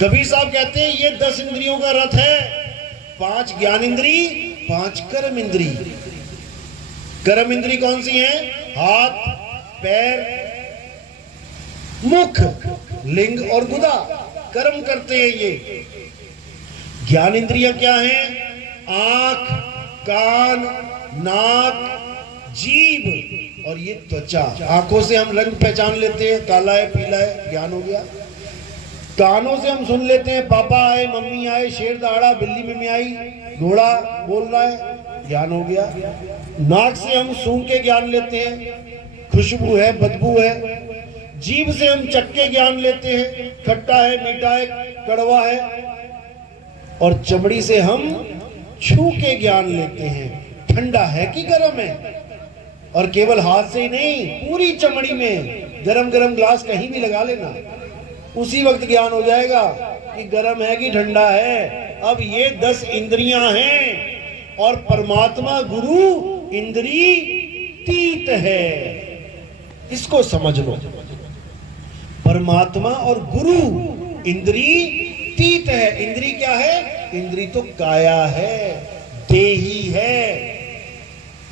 कबीर साहब कहते हैं ये 10 इंद्रियों का रथ है, 5 ज्ञान इंद्री, 5 कर्म इंद्री। कर्म इंद्री कौन सी है? हाथ, पैर, मुख, लिंग और गुदा कर्म करते हैं ये। ज्ञान इंद्रियां क्या हैं? आंख, कान, नाक, जीभ और ये त्वचा। आंखों से हम रंग पहचान लेते हैं, काला है, पीला है, ज्ञान हो गया। कानों से हम सुन लेते हैं, पापा आए, मम्मी आए, शेर दहाड़ा, बिल्ली मिमियाई, घोड़ा बोल रहा है, ज्ञान हो गया। नाक से हम सूंघ के ज्ञान लेते हैं, खुशबू है, बदबू है। जीभ से हम चख के ज्ञान लेते हैं, खट्टा है, मीठा है, कड़वा है। और चमड़ी से हम छू के ज्ञान लेते हैं, ठंडा है कि गर्म है। और केवल हाथ से ही नहीं, पूरी चमड़ी में गरम गरम ग्लास कहीं भी लगा लेना, उसी वक्त ज्ञान हो जाएगा कि गर्म है कि ठंडा है। अब ये 10 इंद्रियां हैं और परमात्मा गुरु इंद्रियतीत है, इसको समझ लो। परमात्मा और गुरु इंद्रियतीत है। इंद्री क्या है? इंद्री तो काया है, देही है।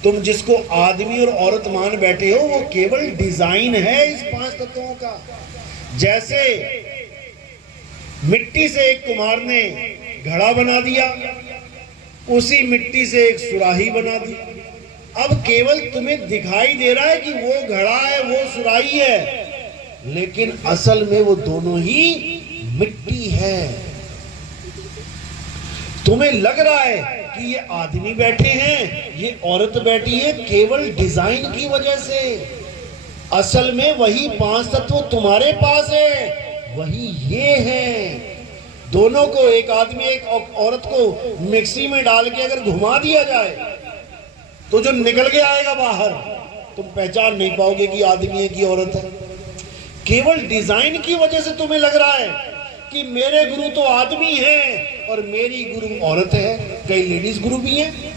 तुम जिसको आदमी और औरत मान बैठे हो वो केवल डिजाइन है इस 5 तत्वों का। जैसे मिट्टी से एक कुम्हार ने घड़ा बना दिया, उसी मिट्टी से एक सुराही बना दी। अब केवल तुम्हें दिखाई दे रहा है कि वो घड़ा है, वो सुराही है, लेकिन असल में वो दोनों ही मिट्टी है। तुम्हें लग रहा है कि ये आदमी बैठे हैं, ये औरत बैठी है, केवल डिजाइन की वजह से। असल में वही 5 तत्व तुम्हारे पास है, वही ये है। दोनों को, एक आदमी एक औरत को मिक्सी में डाल के अगर घुमा दिया जाए तो जो निकल के आएगा बाहर, तुम पहचान नहीं पाओगे कि आदमी है कि औरत है। केवल डिजाइन की वजह से तुम्हें लग रहा है कि मेरे गुरु तो आदमी है और मेरी गुरु औरत है। कई लेडीज गुरु भी हैं।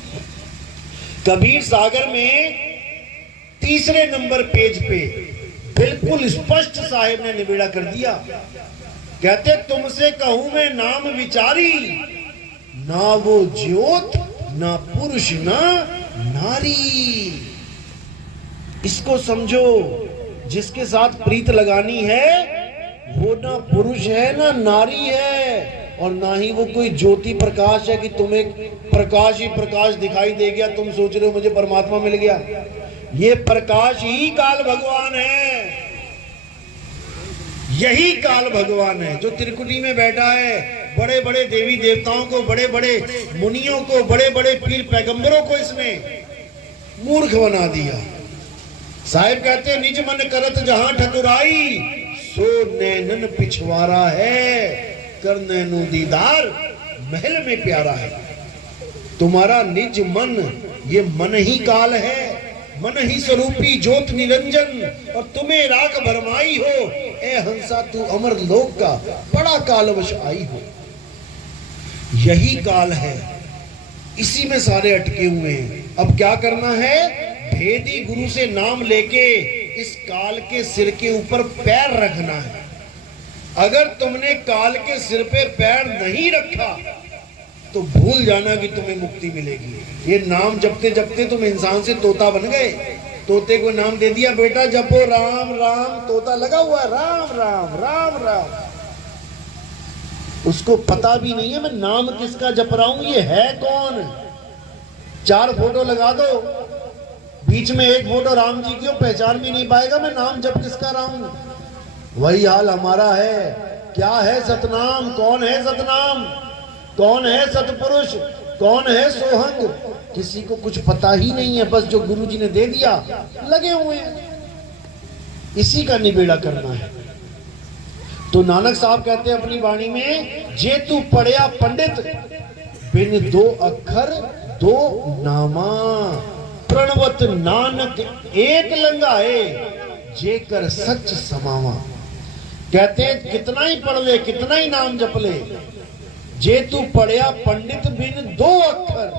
कबीर सागर में 3 नंबर पेज पे बिल्कुल स्पष्ट साहिब ने निबेड़ा कर दिया। कहते तुमसे कहूं मैं नाम विचारी, ना वो ज्योत, ना पुरुष, ना नारी। इसको समझो, जिसके साथ प्रीत लगानी है वो ना पुरुष है ना नारी है, और ना ही वो कोई ज्योति प्रकाश है कि तुम्हें प्रकाश ही प्रकाश दिखाई दे गया, तुम सोच रहे हो मुझे परमात्मा मिल गया। ये प्रकाश ही काल भगवान है, यही काल भगवान है जो त्रिकुटी में बैठा है। बड़े बड़े देवी देवताओं को, बड़े बड़े मुनियों को, बड़े बड़े पीर पैगंबरों को इसने मूर्ख बना दिया। साहिब कहते निज मन करत जहां ठकुराई, सो नैनन पिछवारा है, कर नैनो दीदार महल में प्यारा है। तुम्हारा निज मन, ये मन ही काल है, मन ही स्वरूपी ज्योत निरंजन, और तुम्हें राख भरमाई हो, ए हंसा तू अमर लोक का बड़ा कालवश आई हो। यही काल है, इसी में सारे अटके हुए हैं। अब क्या करना है? भेदी गुरु से नाम लेके इस काल के सिर के ऊपर पैर रखना है। अगर तुमने काल के सिर पे पैर नहीं रखा तो भूल जाना कि तुम्हें मुक्ति मिलेगी। ये नाम जपते जपते तुम इंसान से तोता बन गए। तोते को नाम दे दिया, बेटा जपो राम राम, तोता लगा हुआ राम राम राम राम। उसको पता भी नहीं है मैं नाम किसका जप रहा हूं, ये है कौन। 4 फोटो लगा दो, बीच में एक फोटो राम जी की हो, पहचान भी नहीं पाएगा मैं नाम जप किसका रहा हूं। वही हाल हमारा है। क्या है सतनाम? कौन है सतनाम? कौन है सतपुरुष? कौन है सोहंग? किसी को कुछ पता ही नहीं है। बस जो गुरु जी ने दे दिया लगे हुए हैं, इसी का निबेड़ा करना है। तो नानक साहब कहते हैं अपनी वाणी में, जे तू पढ़िया पंडित, बिन 2 अक्षर 2 नामा, प्रणवत नानक एक लंगाए, जेकर सच समावा। कहते हैं कितना ही पढ़ ले, कितना ही नाम जप ले, जे तू पढ़िया पंडित बिन 2 अक्षर,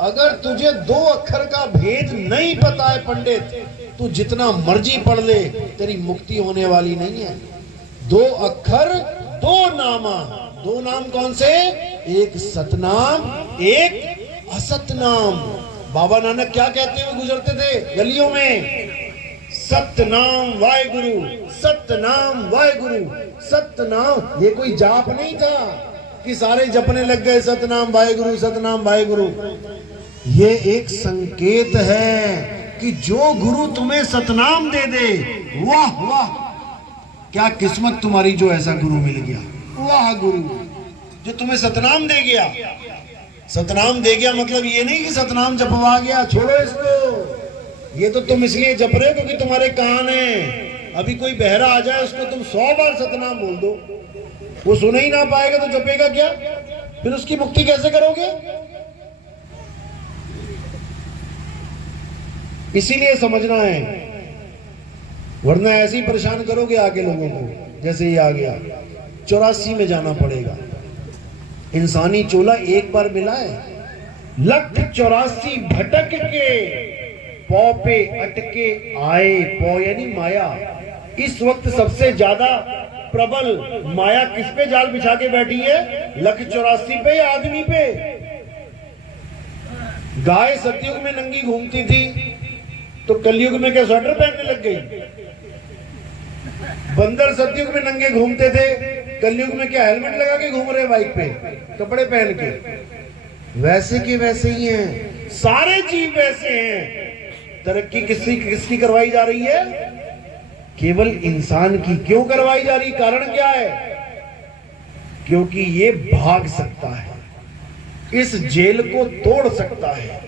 अगर तुझे 2 अक्षर का भेद नहीं पता है पंडित, तू जितना मर्जी पढ़ ले तेरी मुक्ति होने वाली नहीं है। 2 अक्षर दो नामा, दो नाम कौन से? एक सतनाम, एक असतनाम। बाबा नानक क्या कहते हुए गुजरते थे गलियों में? सतनाम वाहेगुरु, सतनाम वाहेगुरु, सतनाम। ये कोई जाप नहीं था कि सारे जपने लग गए सतनाम वाहेगुरु, सतनाम वाहेगुरु। ये एक संकेत है कि जो गुरु तुम्हें सतनाम दे दे, वाह वाह, क्या किस्मत तुम्हारी जो ऐसा गुरु मिल गया। वाह गुरु जो तुम्हें सतनाम दे गया। सतनाम दे गया मतलब ये नहीं कि सतनाम जपवा गया, छोड़ो इसको। ये तो तुम इसलिए जप रहे हो क्योंकि तुम्हारे कान है। अभी कोई बहरा आ जाए उसको तुम 100 बार सतनाम बोल दो, वो सुन ही ना पाएगा तो जपेगा क्या? फिर उसकी मुक्ति कैसे करोगे? इसीलिए समझना है, वरना ऐसे ही परेशान करोगे आगे लोगों को। जैसे ही आ गया 84 में जाना पड़ेगा। इंसानी चोला एक बार मिला है, 1,84 भटक के पौ पे अटके आए। पौ यानी माया। इस वक्त सबसे ज्यादा प्रबल माया किस पे जाल बिछा के बैठी है? 1,84 पे या आदमी पे? गाय सतयुग में नंगी घूमती थी तो कलयुग में क्या स्वेटर पहनने लग गई? बंदर सतयुग में नंगे घूमते थे, कलयुग में क्या हेलमेट लगा के घूम रहे बाइक पे, कपड़े पहन के? वैसे के वैसे ही हैं, सारे जीव वैसे हैं। तरक्की किसकी करवाई जा रही है? केवल इंसान की। क्यों करवाई जा रही? कारण क्या है? क्योंकि ये भाग सकता है, इस जेल को तोड़ सकता है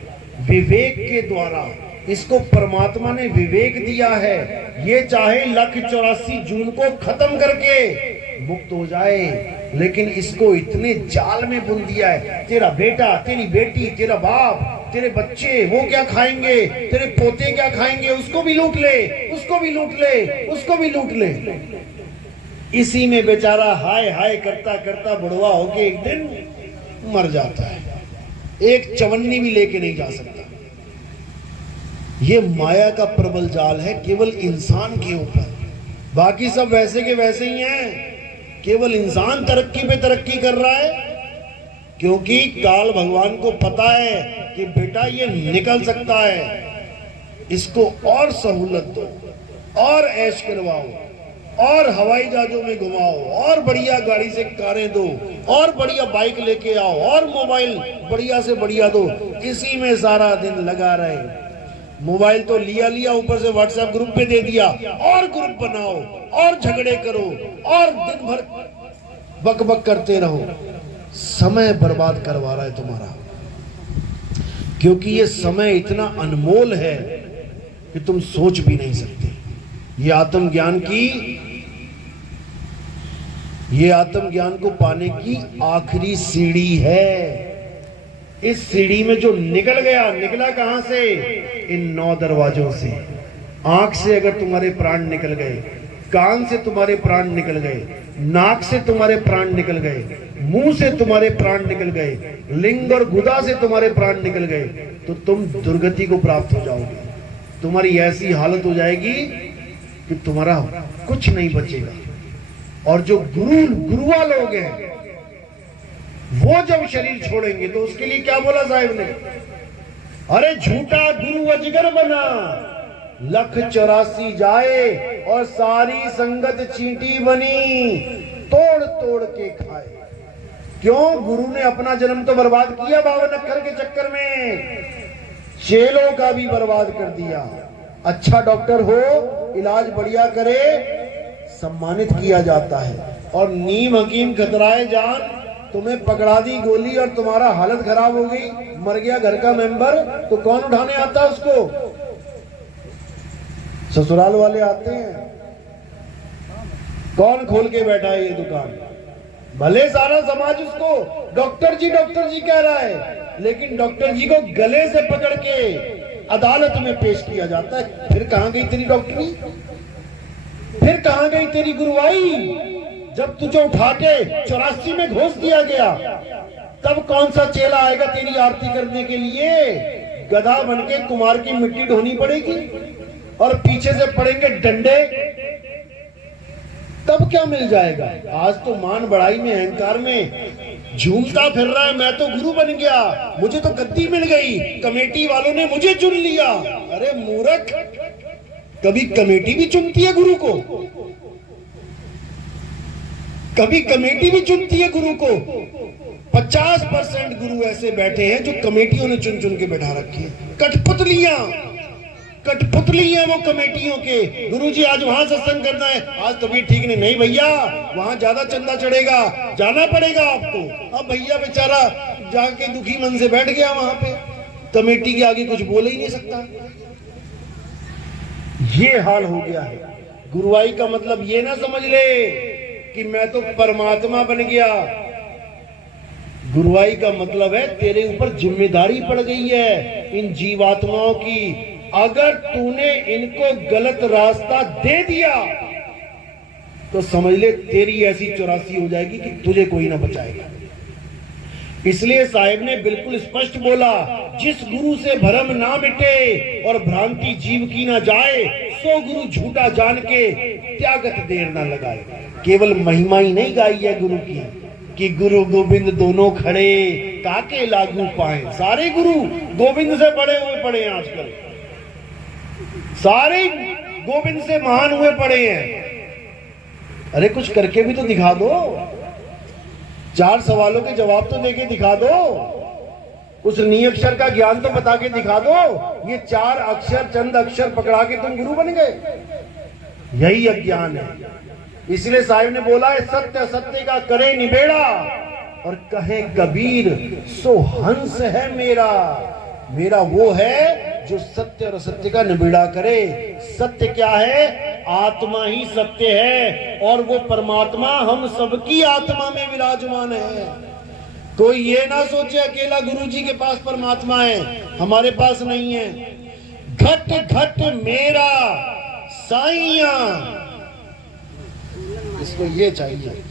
विवेक के द्वारा। इसको परमात्मा ने विवेक दिया है। ये चाहे 1,84 जून को खत्म करके मुक्त हो जाए, लेकिन इसको इतने जाल में बुन दिया है। तेरा बेटा, तेरी बेटी, तेरा बाप, तेरे बच्चे वो क्या खाएंगे, तेरे पोते क्या खाएंगे, उसको भी लूट ले, उसको भी लूट ले, उसको भी लूट ले। इसी में बेचारा हाय हाय करता करता बुढ़वा होके एक दिन मर जाता है। एक चवन्नी भी लेके नहीं जा सकता। ये माया का प्रबल जाल है केवल इंसान के ऊपर। बाकी सब वैसे के वैसे ही हैं, केवल इंसान तरक्की पे तरक्की कर रहा है। क्योंकि काल भगवान को पता है कि बेटा ये निकल सकता है, इसको और सहूलत दो, और ऐश करवाओ, और हवाई जहाजों में घुमाओ, और बढ़िया गाड़ी से कारें दो, और बढ़िया बाइक लेके आओ, और मोबाइल बढ़िया से बढ़िया दो। इसी में सारा दिन लगा रहे। मोबाइल तो लिया ऊपर से व्हाट्सएप ग्रुप पे दे दिया, और ग्रुप बनाओ, और झगड़े करो, और दिन भर बक बक करते रहो। समय बर्बाद करवा रहा है तुम्हारा। क्योंकि ये समय इतना अनमोल है कि तुम सोच भी नहीं सकते। ये आत्मज्ञान को पाने की आखिरी सीढ़ी है। इस सीढ़ी में जो निकला कहां से? इन 9 दरवाजों से। आंख से अगर तुम्हारे प्राण निकल गए, कान से तुम्हारे प्राण निकल गए, नाक से तुम्हारे प्राण निकल गए, मुंह से तुम्हारे प्राण निकल गए, लिंग और गुदा से तुम्हारे प्राण निकल गए, तो तुम दुर्गति को प्राप्त हो जाओगे। तुम्हारी ऐसी हालत हो जाएगी कि तुम्हारा कुछ नहीं बचेगा। और जो गुरुआ लोग हैं वो जब शरीर छोड़ेंगे तो उसके लिए क्या बोला साहिब ने? अरे झूठा गुरु अजगर बना, 1,84 जाए और सारी संगत चींटी बनी, तोड़ तोड़ के खाए। क्यों? गुरु ने अपना जन्म तो बर्बाद किया 52 अक्षर के चक्कर में, चेलों का भी बर्बाद कर दिया। अच्छा डॉक्टर हो, इलाज बढ़िया करे, सम्मानित किया जाता है। और नीम हकीम खतराए जान, तुम्हें पकड़ा दी गोली और तुम्हारा हालत खराब हो गई, मर गया घर का मेंबर, तो कौन उठाने आता उसको? ससुराल वाले आते हैं। कौन खोल के बैठा है ये दुकान? भले सारा समाज उसको डॉक्टर जी कह रहा है, लेकिन डॉक्टर जी को गले से पकड़ के अदालत में पेश किया जाता है। फिर कहां गई तेरी डॉक्टरी? फिर कहां गई तेरी गुरुवाई? जब तुझे उठा के 84 में घोष दिया गया, तब कौन सा चेला आएगा तेरी आरती करने के लिए? गधा बनके कुमार की मिट्टी ढोनी पड़ेगी और पीछे से पड़ेंगे डंडे। तब क्या मिल जाएगा? आज तो मान बढ़ाई में, अहंकार में झूमता फिर रहा है, मैं तो गुरु बन गया, मुझे तो गद्दी मिल गई, कमेटी वालों ने मुझे चुन लिया। अरे मूर्ख, कभी कमेटी भी चुनती है गुरु को? कभी कमेटी भी चुनती है गुरु को? 50% गुरु ऐसे बैठे हैं जो कमेटियों ने चुन चुन के बैठा रखी है। कठपुतली हैं वो कमेटियों के। गुरुजी आज वहां सत्संग करना है, आज तबीयत ठीक नहीं भैया, वहां ज्यादा चंदा चढ़ेगा, जाना पड़ेगा आपको। अब भैया बेचारा जाके दुखी मन से बैठ गया वहां पे, कमेटी के आगे कुछ बोल ही नहीं सकता। ये हाल हो गया है। गुरुवाई का मतलब ये ना समझ ले कि मैं तो परमात्मा बन गया। गुरुवाई का मतलब है तेरे ऊपर जिम्मेदारी पड़ गई है इन जीवात्माओं की। अगर तूने इनको गलत रास्ता दे दिया तो समझ ले तेरी ऐसी 84 हो जाएगी कि तुझे कोई ना बचाएगा। इसलिए साहिब ने बिल्कुल स्पष्ट बोला, जिस गुरु से भरम ना मिटे और भ्रांति जीव की ना जाए, सो गुरु झूठा जान के त्यागत देर ना लगाए। केवल महिमा ही नहीं गाई है गुरु की कि गुरु गोविंद दोनों खड़े काके लागू पाए। सारे गुरु गोविंद से बड़े हुए पड़े हैं आजकल, सारे गोविंद से महान हुए पड़े हैं। अरे कुछ करके भी तो दिखा दो, 4 सवालों के जवाब तो देके दिखा दो, उस नियक्षर का ज्ञान तो बता के दिखा दो। ये 4 अक्षर, चंद अक्षर पकड़ा के तुम गुरु बन गए, यही अज्ञान है। इसलिए साहिब ने बोला है, सत्य सत्य का करे निबेड़ा और कहे कबीर सो हंस है मेरा। मेरा वो है जो सत्य और असत्य का निबेड़ा करे। सत्य क्या है? आत्मा ही सत्य है और वो परमात्मा हम सबकी आत्मा में विराजमान है। कोई ये ना सोचे अकेला गुरुजी के पास परमात्मा है, हमारे पास नहीं है। घट घट मेरा साईया, इसको ये चाहिए।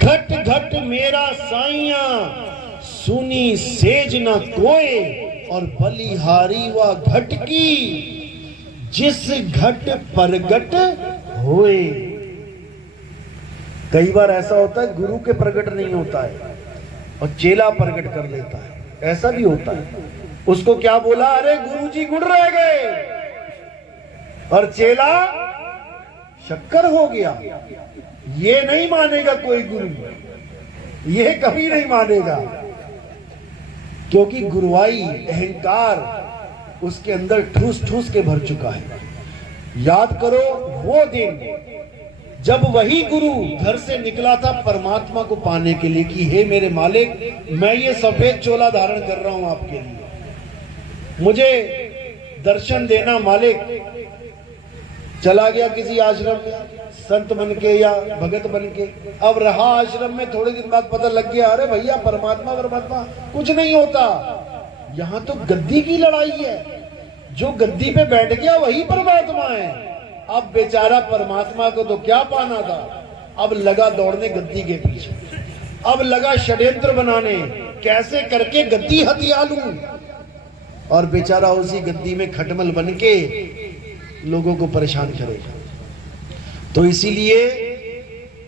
घट घट मेरा साईया, सुनी सेज न कोय और बलिहारी व घट की, जिस घट प्रगट होए। कई बार ऐसा होता है गुरु के प्रकट नहीं होता है और चेला प्रकट कर लेता है, ऐसा भी होता है। उसको क्या बोला? अरे गुरुजी गुड़ रह गए, और चेला शक्कर हो गया। ये नहीं मानेगा कोई गुरु, ये कभी नहीं मानेगा, क्योंकि गुरुवाई अहंकार उसके अंदर ठूस ठूस के भर चुका है। याद करो वो दिन जब वही गुरु घर से निकला था परमात्मा को पाने के लिए कि हे मेरे मालिक, मैं ये सफेद चोला धारण कर रहा हूं आपके लिए, मुझे दर्शन देना मालिक। चला गया किसी आश्रम में संत बन के या भगत बन के, अब रहा आश्रम में, थोड़े दिन बाद पता लग गया अरे भैया परमात्मा परमात्मा कुछ नहीं होता, यहां तो गद्दी की लड़ाई है, जो गद्दी पे बैठ गया वही परमात्मा है। अब बेचारा परमात्मा को तो क्या पाना था, अब लगा दौड़ने गद्दी के पीछे, अब लगा षड्यंत्र बनाने, कैसे करके गद्दी हथिया लूं, और बेचारा उसी गद्दी में खटमल बन के लोगों को परेशान करेगा। तो इसीलिए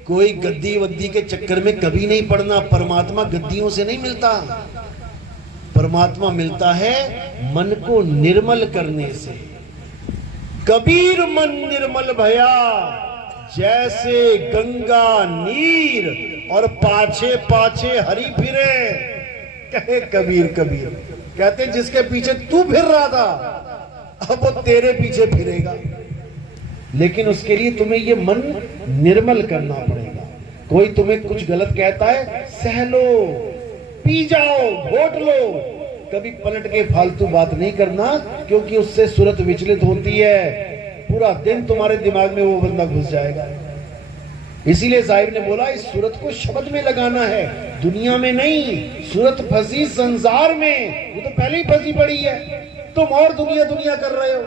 कोई गद्दी वद्दी के चक्कर में कभी नहीं पड़ना। परमात्मा गद्दियों से नहीं मिलता, परमात्मा मिलता है मन को निर्मल करने से। कबीर मन निर्मल भया जैसे गंगा नीर, और पाछे पाछे हरि फिरे। कहे कबीर, कबीर कहते जिसके पीछे तू फिर रहा था अब वो तेरे पीछे फिरेगा, लेकिन उसके लिए तुम्हें ये मन निर्मल करना पड़ेगा। कोई तुम्हें कुछ गलत कहता है, सह लो, पी जाओ, घोट लो, कभी पलट के फालतू बात नहीं करना, क्योंकि उससे सूरत विचलित होती है, पूरा दिन तुम्हारे दिमाग में वो बंदा घुस जाएगा। इसीलिए साहिब ने बोला इस सूरत को शब्द में लगाना है, दुनिया में नहीं। सूरत फंसी संसार में, वो तो पहले ही फंसी पड़ी है, तुम और दुनिया दुनिया कर रहे हो।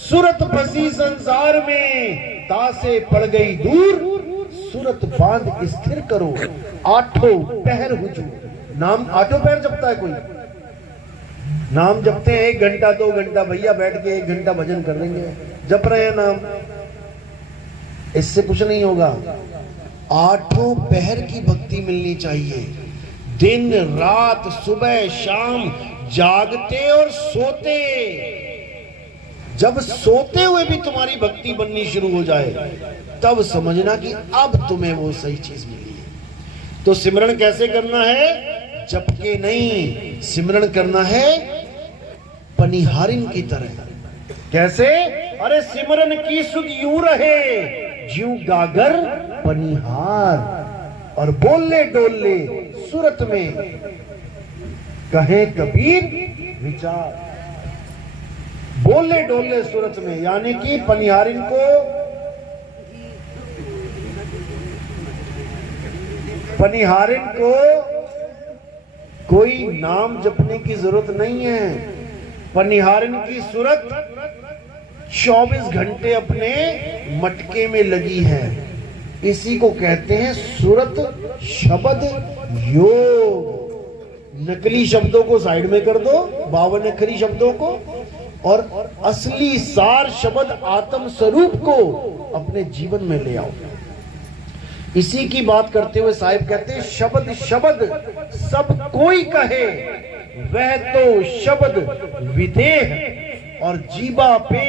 सूरत फंसी संसार में, तासे पड़ गई दूर, सूरत बांध स्थिर करो, आठों पहर हुजूर। नाम आठों पहर जपता है कोई, नाम जपते हैं 1 घंटा 2 घंटा, भैया बैठ के 1 घंटा भजन कर लेंगे, जप रहे हैं नाम, इससे कुछ नहीं होगा। 8 पहर की भक्ति मिलनी चाहिए, दिन रात सुबह शाम, जागते और सोते। जब सोते हुए भी तुम्हारी भक्ति बननी शुरू हो जाए तब समझना कि अब तुम्हें वो सही चीज मिली है। तो सिमरन कैसे करना है? जप के नहीं, सिमरन करना है पनिहारिन की तरह। कैसे? अरे सिमरन की सुध यूं रहे ज्यों गागर पनिहार, और बोले डोले सूरत में कहे कबीर विचार। बोले डोले सूरत में यानी कि पनिहारिन को कोई नाम जपने की जरूरत नहीं है। पनिहारिन की सूरत 24 घंटे अपने मटके में लगी है। इसी को कहते हैं सूरत शब्द योग। नकली शब्दों को साइड में कर दो, 52 अक्षरी शब्दों को, और असली सार शब्द आत्म स्वरूप को अपने जीवन में ले आओ। इसी की बात करते हुए साहिब कहते हैं, शब्द शब्द सब कोई कहे, वह तो शब्द विदेह और जीवा पे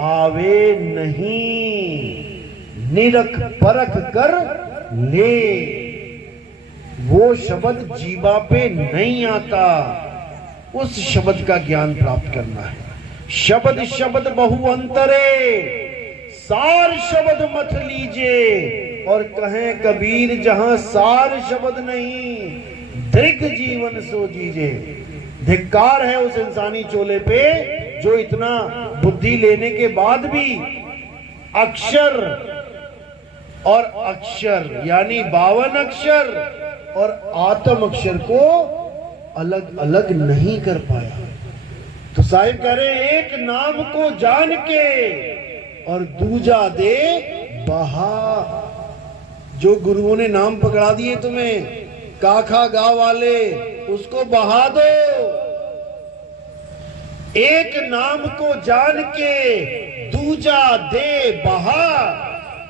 आवे नहीं, निरख परख कर ले। वो शब्द जीवा पे नहीं आता, उस शब्द का ज्ञान प्राप्त करना है। शब्द शब्द बहु अंतरे, सार शब्द मत लीजिए, और कहें कबीर जहां सार शब्द नहीं, दृग जीवन सो जीजे। धिक्कार है उस इंसानी चोले पे जो इतना बुद्धि लेने के बाद भी अक्षर और अक्षर यानी 52 अक्षर और आत्म अक्षर को अलग अलग नहीं कर पाया। तो साहिब कह रहे हैं, एक नाम को जान के और दूजा दे बहा। जो गुरुओं ने नाम पकड़ा दिए तुम्हें, काखा गा वाले, उसको बहा दो। एक नाम को जान के दूजा दे बहा,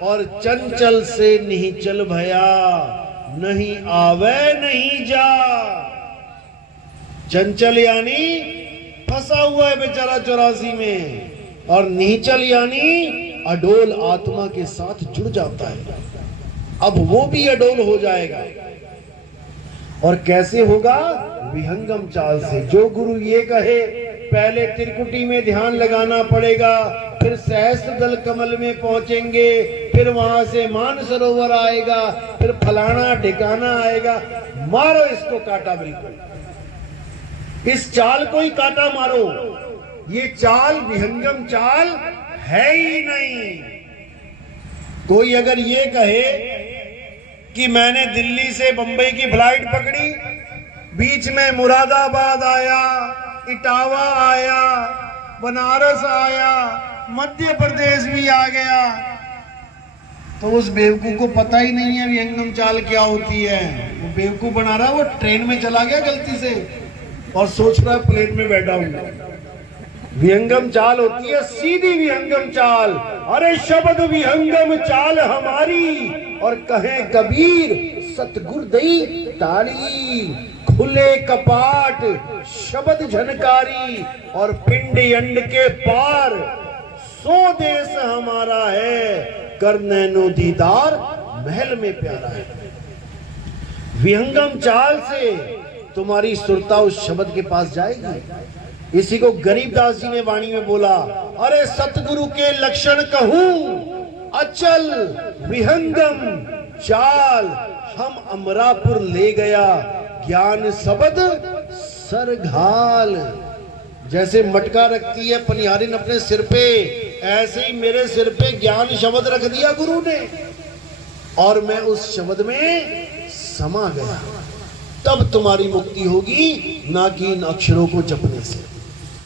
और चंचल से नहीं चल भया, नहीं आवे नहीं जा। चंचल यानी फंसा हुआ है बेचारा 84 में, और नीचल यानी अडोल आत्मा के साथ जुड़ जाता है। अब वो भी अडोल हो जाएगा। और कैसे होगा? विहंगम चाल से। जो गुरु ये कहे पहले त्रिकुटी में ध्यान लगाना पड़ेगा, फिर सहस्त्र दल कमल में पहुंचेंगे, फिर वहां से मानसरोवर आएगा, फिर फलाना ठिकाना आएगा, मारो इसको काटा, बिल्कुल इस चाल को ही काटा मारो। ये चाल विहंगम चाल है ही नहीं। कोई अगर ये कहे कि मैंने दिल्ली से बंबई की फ्लाइट पकड़ी, बीच में मुरादाबाद आया, इटावा आया, बनारस आया, मध्य प्रदेश भी आ गया, तो उस बेवकूफ को पता ही नहीं है विहंगम चाल क्या होती है। वो बेवकूफ बना रहा है, वो ट्रेन में चला गया गलती से और सोच रहा है प्लेन में बैठा हूं। विहंगम चाल होती है सीधी विहंगम चाल। अरे शब्द विहंगम चाल हमारी, और कहे कबीर सतगुर दई ताली। खुले कपाट शब्द झनकारी, और पिंड अंड के पार सो देश हमारा है, कर नैनो दीदार महल में प्यारा है। विहंगम चाल से तुम्हारी सुरता उस शब्द के पास जाएगी। इसी को गरीबदास जी ने वाणी में बोला, अरे सतगुरु के लक्षण कहूं, अचल विहंगम चाल हम अमरापुर ले गया, ज्ञान शब्द सरघाल। जैसे मटका रखती है पनिहारिन अपने सिर पे, ऐसे ही मेरे सिर पे ज्ञान शब्द रख दिया गुरु ने, और मैं उस शब्द में समा गया। तब तुम्हारी मुक्ति होगी, ना कि इन अक्षरों को जपने से।